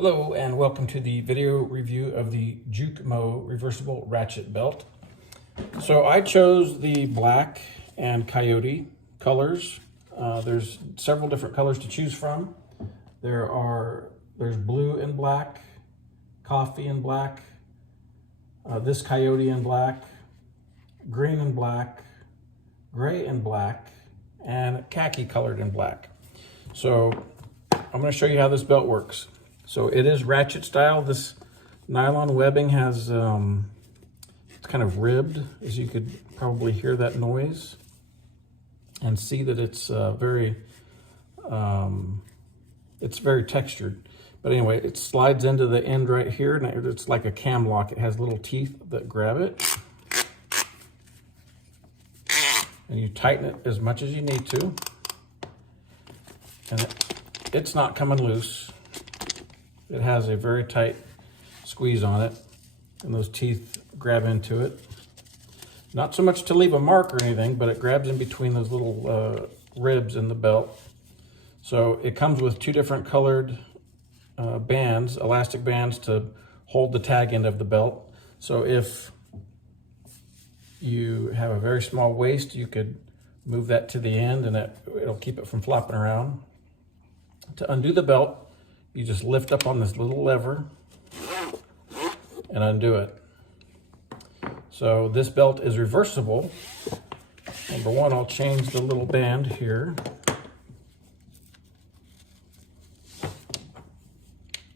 Hello and welcome to the video review of the JUKMO Reversible Ratchet Belt. So I chose the black and coyote colors. There's several different colors to choose from. There's blue and black, coffee and black, this coyote and black, green and black, gray and black, and khaki colored and black. So I'm going to show you how this belt works. So it is ratchet style. This nylon webbing has, it's kind of ribbed, as you could probably hear that noise and see that it's very textured. But anyway, it slides into the end right here, and it's like a cam lock. It has little teeth that grab it. And you tighten it as much as you need to. And it's not coming loose. It has a very tight squeeze on it, and those teeth grab into it. Not so much to leave a mark or anything, but it grabs in between those little ribs in the belt. So it comes with two different colored bands, elastic bands, to hold the tag end of the belt. So if you have a very small waist, you could move that to the end and it'll keep it from flopping around. To undo the belt, you just lift up on this little lever and undo it. So this belt is reversible. Number one, I'll change the little band here.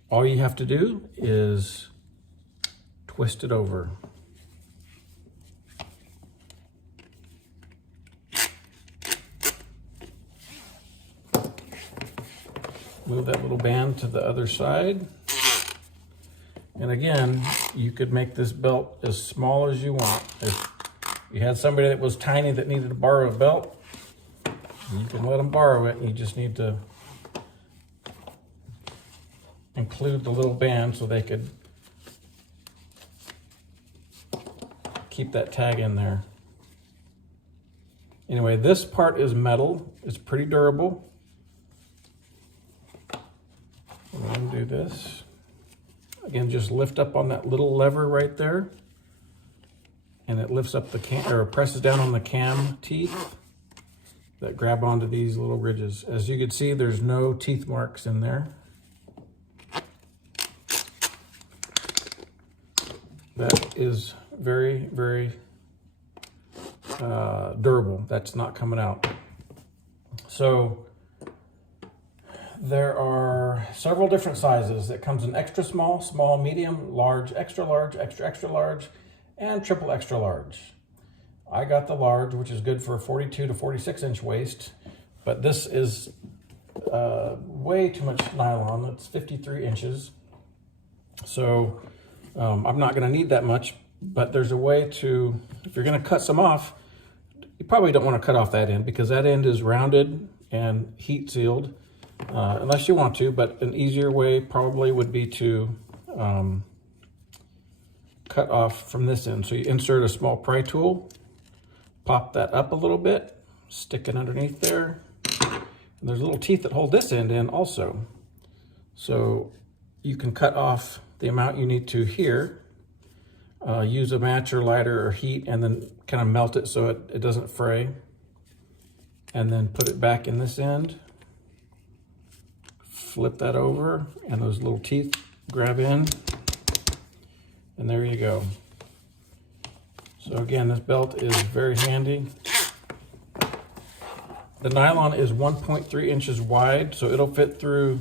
All you have to do is twist it over. Move that little band to the other side. And again, you could make this belt as small as you want. If you had somebody that was tiny that needed to borrow a belt, you can let them borrow it. You just need to include the little band so they could keep that tag in there. Anyway, this part is metal. It's pretty durable. Undo this. Again, just lift up on that little lever right there, and it lifts up the cam, or presses down on the cam teeth that grab onto these little ridges. As you can see, there's no teeth marks in there. That is very, very durable. That's not coming out. So there are several different sizes. It comes in extra small, small, medium, large, extra large, extra large, and triple extra large. I got the large, which is good for a 42 to 46 inch waist, but this is way too much nylon. It's 53 inches. So I'm not gonna need that much, but there's a way to, if you're gonna cut some off, you probably don't wanna cut off that end because that end is rounded and heat sealed. Unless you want to, but an easier way probably would be to cut off from this end. So you insert a small pry tool, pop that up a little bit, stick it underneath there. And there's little teeth that hold this end in also. So you can cut off the amount you need to here, use a match or lighter or heat, and then kind of melt it so it doesn't fray. And then put it back in this end. Flip that over, and those little teeth grab in, and there you go. So again, this belt is very handy. The nylon is 1.3 inches wide, so it'll fit through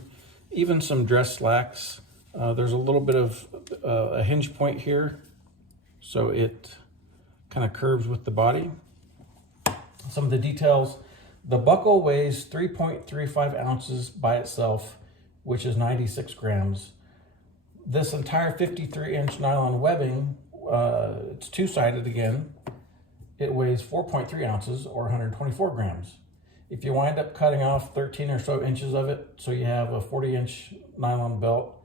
even some dress slacks. There's a little bit of a hinge point here, so it kind of curves with the body. Some of the details: the buckle weighs 3.35 ounces by itself, which is 96 grams. This entire 53-inch nylon webbing, it's two-sided again. It weighs 4.3 ounces or 124 grams. If you wind up cutting off 13 or so inches of it, so you have a 40-inch nylon belt,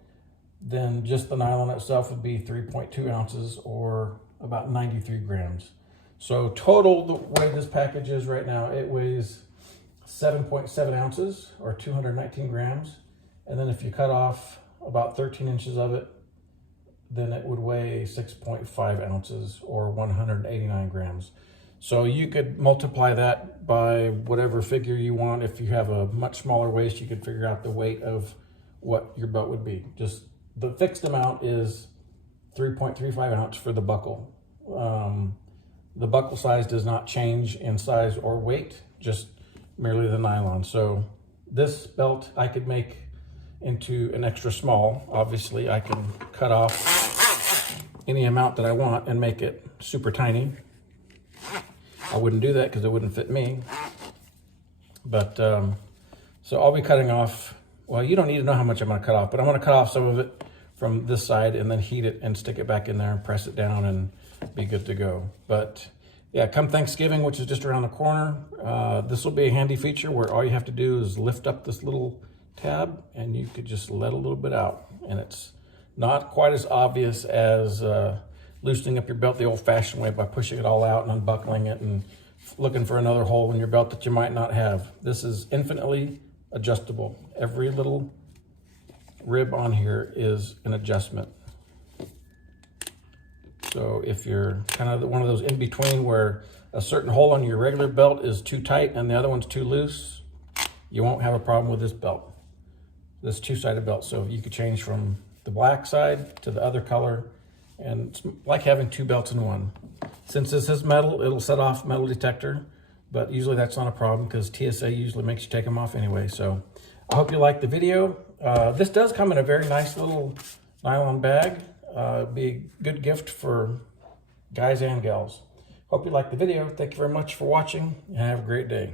then just the nylon itself would be 3.2 ounces or about 93 grams. So total, the way this package is right now, it weighs 7.7 ounces or 219 grams. And then if you cut off about 13 inches of it, then it would weigh 6.5 ounces or 189 grams. So you could multiply that by whatever figure you want. If you have a much smaller waist, you could figure out the weight of what your belt would be. Just the fixed amount is 3.35 ounce for the buckle. The buckle size does not change in size or weight, just merely the nylon. So this belt I could make into an extra small. Obviously I can cut off any amount that I want and make it super tiny. I wouldn't do that because it wouldn't fit me. But so I'll be cutting off, well, you don't need to know how much I'm going to cut off, but I'm going to cut off some of it from this side and then heat it and stick it back in there and press it down and be good to go. But yeah, come Thanksgiving, which is just around the corner, this will be a handy feature where all you have to do is lift up this little tab and you could just let a little bit out, and it's not quite as obvious as loosening up your belt the old-fashioned way by pushing it all out and unbuckling it and looking for another hole in your belt that you might not have. This is infinitely adjustable. Every little rib on here is an adjustment. So if you're kind of one of those in between where a certain hole on your regular belt is too tight and the other one's too loose, you won't have a problem with this belt, this two-sided belt. So you could change from the black side to the other color, and it's like having two belts in one. Since this is metal, it'll set off metal detector, but usually that's not a problem because TSA usually makes you take them off anyway. So I hope you liked the video. This does come in a very nice little nylon bag. Be a good gift for guys and gals. Hope you liked the video. Thank you very much for watching and have a great day.